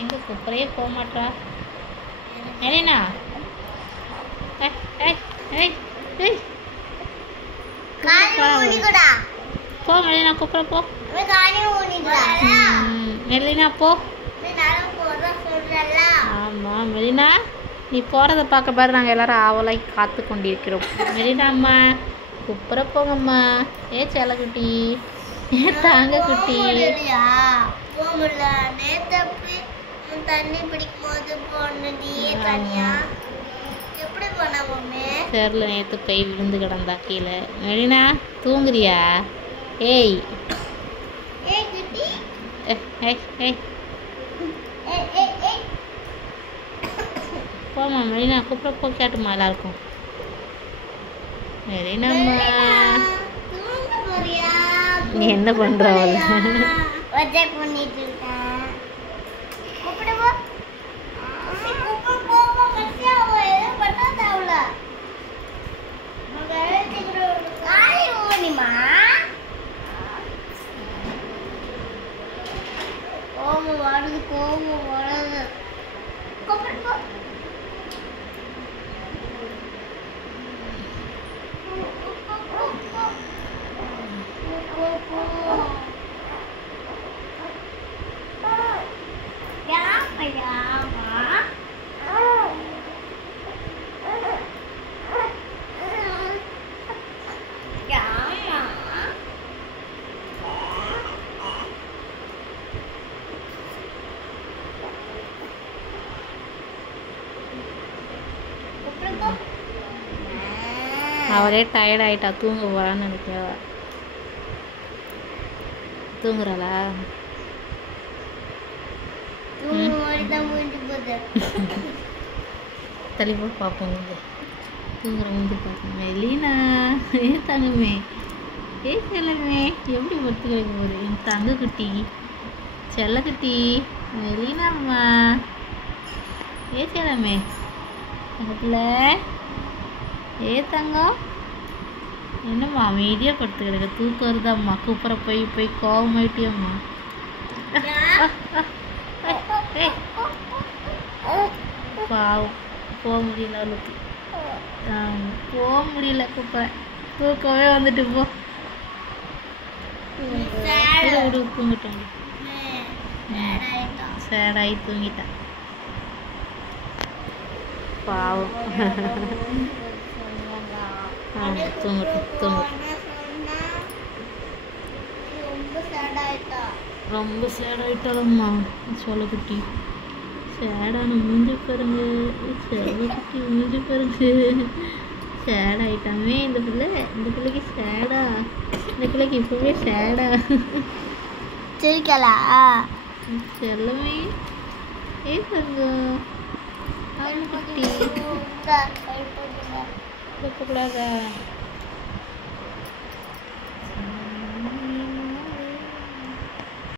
எங்கே கூப்பிட்றே போக மாட்டா மெலினா? போ மெலினா, கூப்பிட போ. மெலினா போ. ஆமாம் மெலினா, நீ போகிறத பார்க்க பாரு, நாங்கள் எல்லாரும் ஆவலாய் காத்து கொண்டிருக்கிறோம். மெலினா அம்மா கூப்பிட போங்கம்மா. ஏ செல்லக்குட்டி, ஏ தாங்க குட்டி. தெரியல, நேற்று கை விழுந்து கிடந்தா கீழே. மெலினா தூங்குறியா? ஏய் போமா மெலினா, கூப்பிட போ. கேட்டுமா எல்லாருக்கும். மெலினாம்மா நீ என்ன பண்ற? அவரே டயர்ட் ஆயிட்டா, தூங்க போறான்னு நினைக்கிறா. தூங்குறாளா? தள்ளி போட்டு பார்ப்போம். தூங்குற வந்து பார்ப்போம். மெலினா ஏன் தங்கமே, ஏ செல்லமே, எப்படி படுத்து கிடைக்க போகுது என் தங்க குட்டி, செல்லக்குட்டி. மெலினாம்மா, ஏ செல்லமே, பக்கத்தில் ஏ தங்கம். என்னம்மா அமைதியாக படுத்து கிடக்க? தூக்கம் வருதாம்மா? கூப்பிட்ற போய் போய் கோவமாயிட்டியம்மா. பாவம், போக முடியல அவளுக்கு. போக முடியல, கூப்பிட்ற தூக்கமே வந்துட்டு. போ விடு, தூங்கிட்டாங்க. சேடாகி தூங்கிட்டான் பாவம். தூங்கட்டும். ரொம்ப சேடாயிட்டாலம்மா சொல்லக்குட்டி. சேடான மூஞ்சி பாருங்க, செல்லக்குட்டி மூஞ்சி பாருங்க. சேடாயிட்டாமே இந்த பிள்ளை. இந்த பிள்ளைக்கு சேடா, இந்த பிள்ளைக்கு இப்பவே சேடா. சரிக்கலா செல்லமே. ஏ தங்கம் குட்டி கூடாதா?